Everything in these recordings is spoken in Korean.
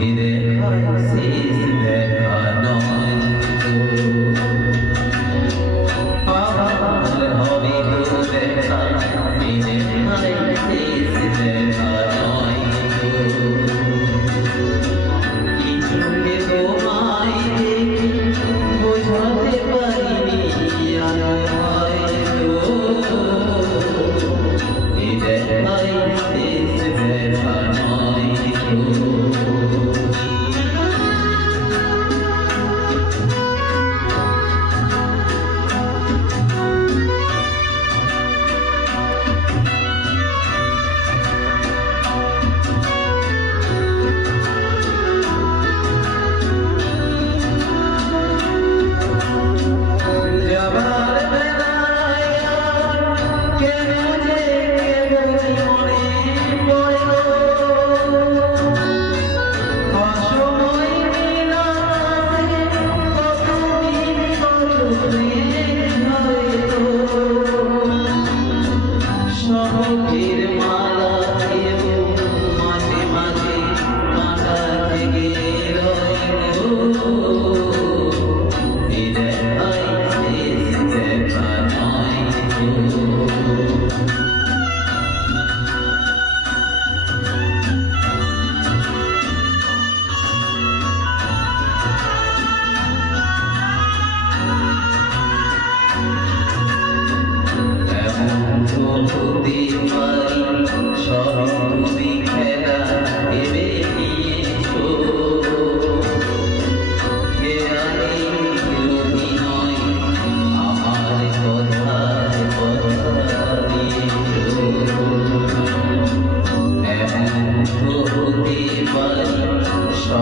Hidden, cease the knowledge. নয়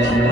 Yeah.